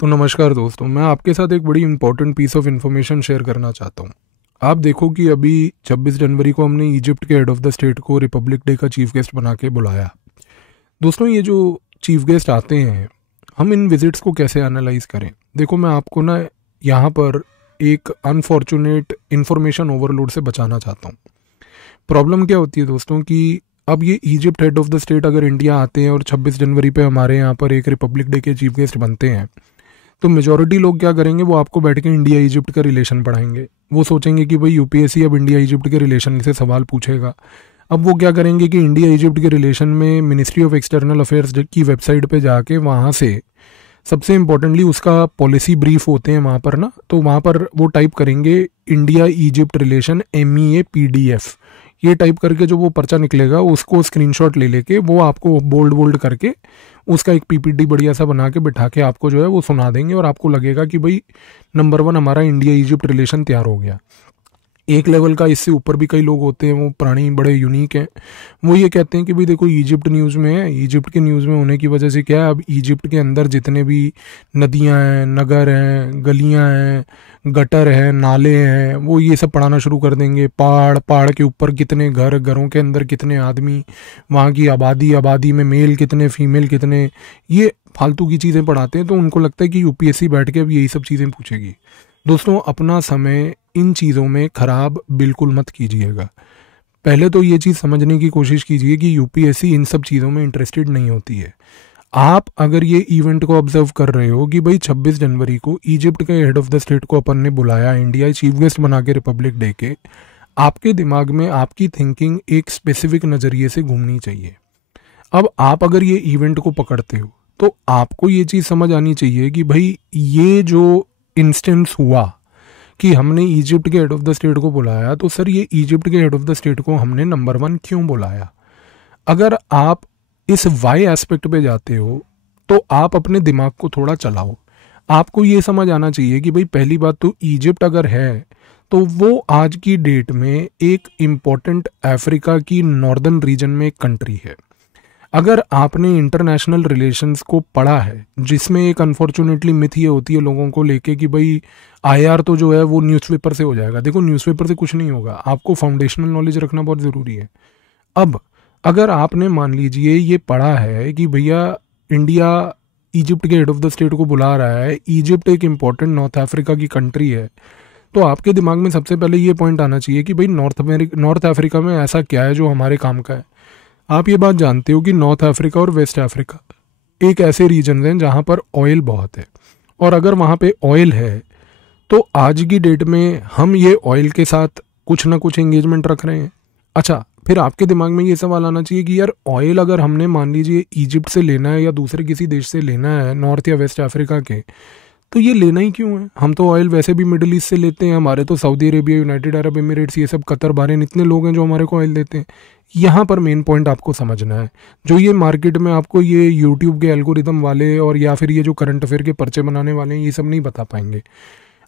तो नमस्कार दोस्तों, मैं आपके साथ एक बड़ी important piece of information share करना चाहता हूँ। आप देखो कि अभी 26 जनवरी को हमने इजिप्ट के हेड ऑफ द स्टेट को रिपब्लिक डे का चीफ गेस्ट बना के बुलाया। दोस्तों, ये जो चीफ गेस्ट आते हैं, हम इन विजिट्स को कैसे एनालाइज करें? देखो, मैं आपको ना यहाँ पर एक अनफॉर्चुनेट इन्फॉर्मेशन ओवरलोड से बचाना चाहता हूँ। प्रॉब्लम क्या होती है दोस्तों कि अब ये Egypt head of the state अगर इंडिया आते हैं और 26 जनवरी पे हमारे यहाँ पर एक रिपब्लिक डे के चीफ गेस्ट बनते हैं, तो मेजॉरिटी लोग क्या करेंगे, वो आपको बैठ के इंडिया इजिप्ट का रिलेशन पढ़ाएंगे। वो सोचेंगे कि भाई यूपीएससी अब इंडिया इजिप्ट के रिलेशन से सवाल पूछेगा। अब वो क्या करेंगे कि इंडिया इजिप्ट के रिलेशन में मिनिस्ट्री ऑफ एक्सटर्नल अफेयर्स की वेबसाइट पे जाके वहाँ से सबसे इम्पोर्टेंटली उसका पॉलिसी ब्रीफ होते हैं वहाँ पर ना, तो वहाँ पर वो टाइप करेंगे इंडिया इजिप्ट रिलेशन MEAPDF। ये टाइप करके जो वो पर्चा निकलेगा उसको स्क्रीनशॉट ले लेके वो आपको बोल्ड बोल्ड करके उसका एक PPT बढ़िया सा बना के बिठा के आपको जो है वो सुना देंगे और आपको लगेगा कि भाई नंबर 1 हमारा इंडिया इजिप्ट रिलेशन तैयार हो गया। एक लेवल का इससे ऊपर भी कई लोग होते हैं, वो प्राणी बड़े यूनिक हैं। वो ये कहते हैं कि भाई देखो, इजिप्ट न्यूज़ में है, इजिप्ट के न्यूज़ में होने की वजह से क्या है, अब इजिप्ट के अंदर जितने भी नदियां हैं, नगर हैं, गलियां हैं, गटर हैं, नाले हैं, वो ये सब पढ़ाना शुरू कर देंगे। पहाड़ के ऊपर कितने घर, घरों के अंदर कितने आदमी, वहाँ की आबादी में मेल कितने, फीमेल कितने, ये फालतू की चीज़ें पढ़ाते हैं। तो उनको लगता है कि यूपीएससी बैठ के अब यही सब चीज़ें पूछेगी। दोस्तों, अपना समय इन चीज़ों में ख़राब बिल्कुल मत कीजिएगा। पहले तो ये चीज़ समझने की कोशिश कीजिए कि यूपीएससी इन सब चीज़ों में इंटरेस्टेड नहीं होती है। आप अगर ये इवेंट को ऑब्जर्व कर रहे हो कि भाई 26 जनवरी को इजिप्ट के हेड ऑफ द स्टेट को अपन ने बुलाया इंडिया चीफ गेस्ट बना के रिपब्लिक डे के, आपके दिमाग में आपकी थिंकिंग एक स्पेसिफिक नज़रिए से घूमनी चाहिए। अब आप अगर ये इवेंट को पकड़ते हो तो आपको ये चीज़ समझ आनी चाहिए कि भाई ये जो इंस्टेंस हुआ कि हमने इजिप्ट के हेड ऑफ द स्टेट को बुलाया, तो सर ये इजिप्ट के हेड ऑफ द स्टेट को हमने नंबर 1 क्यों बुलाया? अगर आप इस वाई एस्पेक्ट पे जाते हो तो आप अपने दिमाग को थोड़ा चलाओ। आपको ये समझ आना चाहिए कि भाई पहली बात तो इजिप्ट अगर है तो वो आज की डेट में एक इम्पॉर्टेंट अफ्रीका की नॉर्दर्न रीजन में एक कंट्री है। अगर आपने इंटरनेशनल रिलेशंस को पढ़ा है, जिसमें एक अनफॉर्चुनेटली मिथ ये होती है लोगों को लेके कि भाई IR तो जो है वो न्यूज़पेपर से हो जाएगा। देखो, न्यूज़पेपर से कुछ नहीं होगा, आपको फाउंडेशनल नॉलेज रखना बहुत ज़रूरी है। अब अगर आपने मान लीजिए ये पढ़ा है कि भैया इंडिया इजिप्ट के हेड ऑफ द स्टेट को बुला रहा है, इजिप्ट एक इम्पॉर्टेंट नॉर्थ अफ्रीका की कंट्री है, तो आपके दिमाग में सबसे पहले ये पॉइंट आना चाहिए कि भाई नॉर्थ अफ्रीका में ऐसा क्या है जो हमारे काम का है। आप ये बात जानते हो कि नॉर्थ अफ्रीका और वेस्ट अफ्रीका एक ऐसे रीजन हैं जहाँ पर ऑयल बहुत है, और अगर वहाँ पे ऑयल है तो आज की डेट में हम ये ऑयल के साथ कुछ ना कुछ एंगेजमेंट रख रहे हैं। अच्छा, फिर आपके दिमाग में ये सवाल आना चाहिए कि यार ऑयल अगर हमने मान लीजिए इजिप्ट से लेना है या दूसरे किसी देश से लेना है, नॉर्थ या वेस्ट अफ्रीका के, तो ये लेना ही क्यों है? हम तो ऑयल वैसे भी मिडिल ईस्ट से लेते हैं। हमारे तो Saudi Arabia, United Arab Emirates, ये सब कतर, बहरीन, इतने लोग हैं जो हमारे को ऑयल देते हैं। यहाँ पर मेन पॉइंट आपको समझना है। जो ये मार्केट में आपको ये यूट्यूब के एल्गोरिदम वाले और या फिर ये जो करंट अफेयर के पर्चे बनाने वाले हैं, ये सब नहीं बता पाएंगे।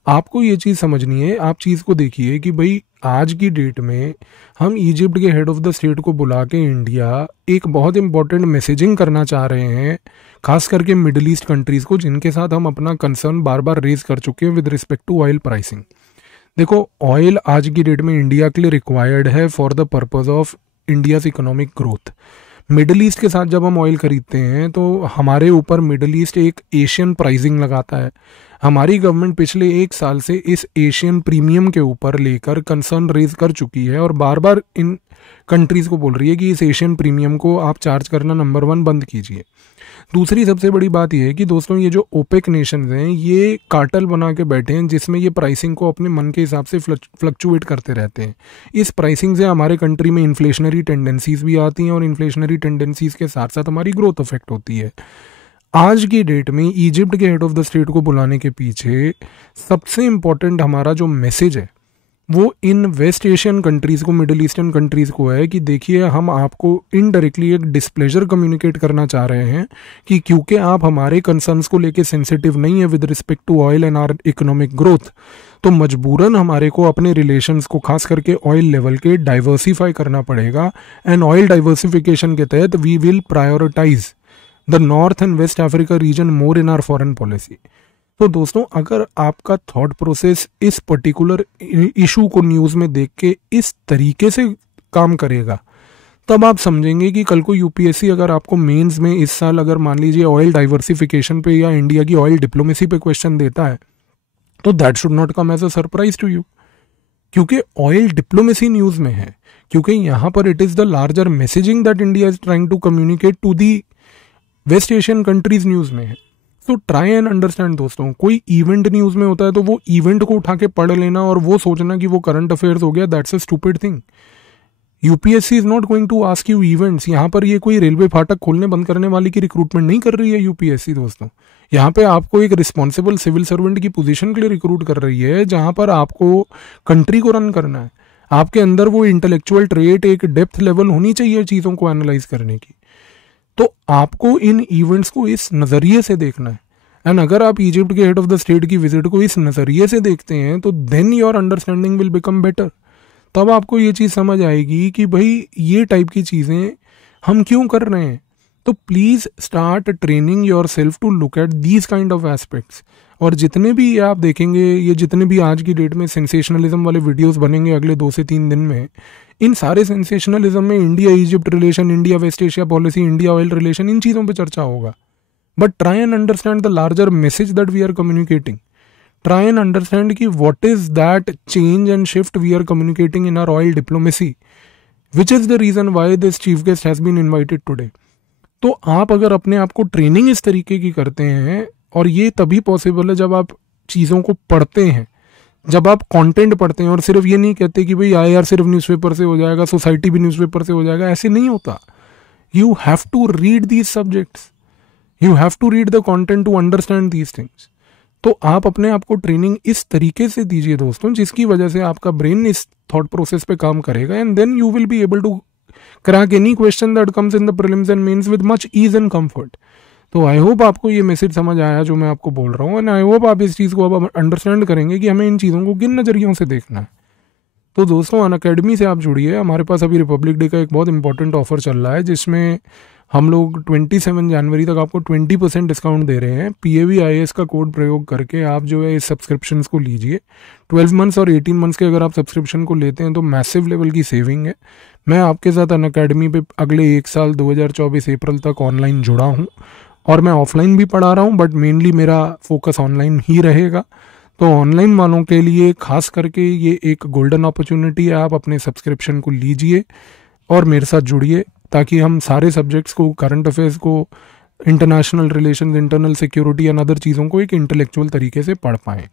आपको ये चीज़ समझनी है। आप चीज़ को देखिए कि भाई आज की डेट में हम इजिप्ट के हेड ऑफ द स्टेट को बुला के इंडिया एक बहुत इंपॉर्टेंट मैसेजिंग करना चाह रहे हैं, खास करके मिडिल ईस्ट कंट्रीज़ को, जिनके साथ हम अपना कंसर्न बार बार रेज कर चुके हैं with respect to oil pricing. देखो, ऑयल आज की डेट में इंडिया के लिए रिक्वायर्ड है for the purpose of India's economic growth. Middle East के साथ जब हम ऑयल खरीदते हैं तो हमारे ऊपर मिडिल ईस्ट एक एशियन प्राइसिंग लगाता है। हमारी गवर्नमेंट पिछले 1 साल से इस एशियन प्रीमियम के ऊपर लेकर कंसर्न रेज कर चुकी है और बार बार इन कंट्रीज़ को बोल रही है कि इस एशियन प्रीमियम को आप चार्ज करना नंबर 1 बंद कीजिए। दूसरी सबसे बड़ी बात यह है कि दोस्तों, ये जो ओपेक नेशंस हैं ये कार्टेल बना के बैठे हैं, जिसमें ये प्राइसिंग को अपने मन के हिसाब से फ्लक्चुएट करते रहते हैं। इस प्राइसिंग से हमारे कंट्री में इन्फ्लेशनरी टेंडेंसीज भी आती हैं और इन्फ्लेशनरी टेंडेंसीज के साथ साथ हमारी ग्रोथ अफेक्ट होती है। आज की डेट में इजिप्ट के हेड ऑफ द स्टेट को बुलाने के पीछे सबसे इम्पोर्टेंट हमारा जो मैसेज है वो इन वेस्ट एशियन कंट्रीज़ को, मिडिल ईस्टर्न कंट्रीज़ को है कि देखिए, हम आपको इनडायरेक्टली एक डिस्प्लेजर कम्युनिकेट करना चाह रहे हैं कि क्योंकि आप हमारे कंसर्न्स को लेके सेंसिटिव नहीं है with respect to oil and our economic growth, तो मजबूरन हमारे को अपने रिलेशंस को खास करके ऑयल लेवल के डाइवर्सिफाई करना पड़ेगा। एंड ऑयल डाइवर्सिफिकेशन के तहत we will prioritise the North and West Africa region more in our foreign policy. तो दोस्तों अगर आपका थॉट प्रोसेस इस पर्टिकुलर इशू को न्यूज़ में देख के इस तरीके से काम करेगा, तब आप समझेंगे कि कल को यूपीएससी अगर आपको मेंस में इस साल अगर मान लीजिए ऑयल डाइवर्सिफिकेशन पे या इंडिया की ऑयल डिप्लोमेसी पे क्वेश्चन देता है, तो that should not come as a surprise to you, क्योंकि ऑयल डिप्लोमेसी न्यूज़ में है, क्योंकि यहाँ पर it is the larger messaging that India is trying to communicate to the West Asian countries news में है। तो ट्राई एंड अंडरस्टैंड दोस्तों, कोई इवेंट न्यूज़ में होता है तो वो इवेंट को उठा के पढ़ लेना और वो सोचना कि वो करंट अफेयर्स हो गया, that's a stupid thing. UPSC is not going to ask you events. यहाँ पर ये कोई रेलवे फाटक खोलने बंद करने वाली की रिक्रूटमेंट नहीं कर रही है यूपीएससी दोस्तों। यहाँ पे आपको एक रिस्पॉन्सिबल सिविल सर्वेंट की पोजीशन के लिए रिक्रूट कर रही है, जहाँ पर आपको कंट्री को रन करना है। आपके अंदर वो इंटेलेक्चुअल ट्रेट, एक डेप्थ लेवल होनी चाहिए चीज़ों को एनालाइज करने की। तो आपको इन इवेंट्स को इस नज़रिए से देखना है। एंड अगर आप इजिप्ट के हेड ऑफ द स्टेट की विजिट को इस नज़रिए से देखते हैं तो then your understanding will become better. तब आपको ये चीज़ समझ आएगी कि भाई ये टाइप की चीज़ें हम क्यों कर रहे हैं। तो please start training yourself to look at these kind of aspects. और जितने भी ये आप देखेंगे, ये जितने भी आज की डेट में सेंसेशनलिज्म वाले वीडियोस बनेंगे अगले 2 से 3 दिन में, इन सारे सेंसेशनलिज्म में India Egypt relation, India West Asia policy, India oil relation, इन चीज़ों पर चर्चा होगा। But try and understand the larger message that we are communicating. Try and understand कि what is that change and shift we are communicating in our oil diplomacy, which is the reason why this chief guest has been invited today. तो आप अगर अपने आप को training इस तरीके की करते हैं, और ये तभी पॉसिबल है जब आप चीज़ों को पढ़ते हैं, जब आप कंटेंट पढ़ते हैं, और सिर्फ ये नहीं कहते कि भाई यार सिर्फ न्यूज़पेपर से हो जाएगा, सोसाइटी भी न्यूज़पेपर से हो जाएगा, ऐसे नहीं होता। You have to read these subjects, you have to read the content to understand these things. तो आप अपने आप को ट्रेनिंग इस तरीके से दीजिए दोस्तों, जिसकी वजह से आपका ब्रेन इस थॉट प्रोसेस पे काम करेगा, and then you will be able to crack any question that comes in the prelims and mains with much ease and comfort. तो आई होप आपको ये मैसेज समझ आया जो मैं आपको बोल रहा हूँ, एंड आई होप आप इस चीज़ को अब अंडरस्टैंड करेंगे कि हमें इन चीज़ों को किन नज़रियों से देखना है। तो दोस्तों अनअकैडमी से आप जुड़िए। हमारे पास अभी रिपब्लिक डे का एक बहुत इंपॉर्टेंट ऑफर चल रहा है, जिसमें हम लोग 27 जनवरी तक आपको 20% डिस्काउंट दे रहे हैं। PAVIAS का कोड प्रयोग करके आप जो है इस सब्सक्रिप्शंस को लीजिए। 12 मंथ्स और 18 मंथ्स के अगर आप सब्सक्रिप्शन को लेते हैं तो मैसिव लेवल की सेविंग है। मैं आपके साथ अनअकैडमी पे अगले 1 साल 2024 अप्रैल तक ऑनलाइन जुड़ा हूँ, और मैं ऑफलाइन भी पढ़ा रहा हूँ, बट मेनली मेरा फोकस ऑनलाइन ही रहेगा। तो ऑनलाइन वालों के लिए खास करके ये एक गोल्डन अपॉर्चुनिटी है। आप अपने सब्सक्रिप्शन को लीजिए और मेरे साथ जुड़िए, ताकि हम सारे सब्जेक्ट्स को, करंट अफेयर्स को, international relations, internal security and other चीज़ों को एक इंटेलेक्चुअल तरीके से पढ़ पाएँ।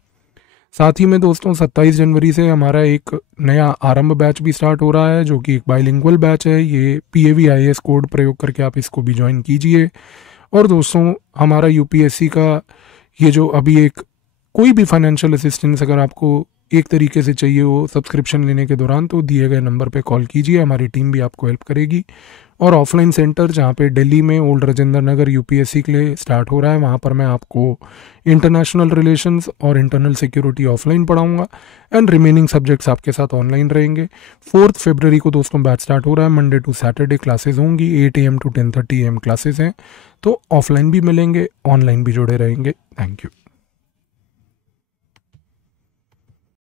साथ ही में दोस्तों 27 जनवरी से हमारा एक नया आरंभ बैच भी स्टार्ट हो रहा है, जो कि एक बाइलिंगुअल बैच है। ये PAVIAS कोड प्रयोग करके आप इसको भी ज्वाइन कीजिए। और दोस्तों हमारा UPSC का ये जो अभी एक कोई भी फाइनेंशियल असिस्टेंस अगर आपको एक तरीके से चाहिए हो सब्सक्रिप्शन लेने के दौरान, तो दिए गए नंबर पे कॉल कीजिए, हमारी टीम भी आपको हेल्प करेगी। और ऑफलाइन सेंटर जहाँ पे दिल्ली में ओल्ड राजेंद्र नगर UPSC के लिए स्टार्ट हो रहा है, वहाँ पर मैं आपको इंटरनेशनल रिलेशंस और इंटरनल सिक्योरिटी ऑफलाइन पढ़ाऊँगा, एंड रिमेनिंग सब्जेक्ट्स आपके साथ ऑनलाइन रहेंगे। 4 फरवरी को दोस्तों बैच स्टार्ट हो रहा है। मंडे टू सैटरडे क्लासेज होंगी, 8 AM to 10:30 AM क्लासेज हैं। तो ऑफलाइन भी मिलेंगे, ऑनलाइन भी जुड़े रहेंगे। Thank you.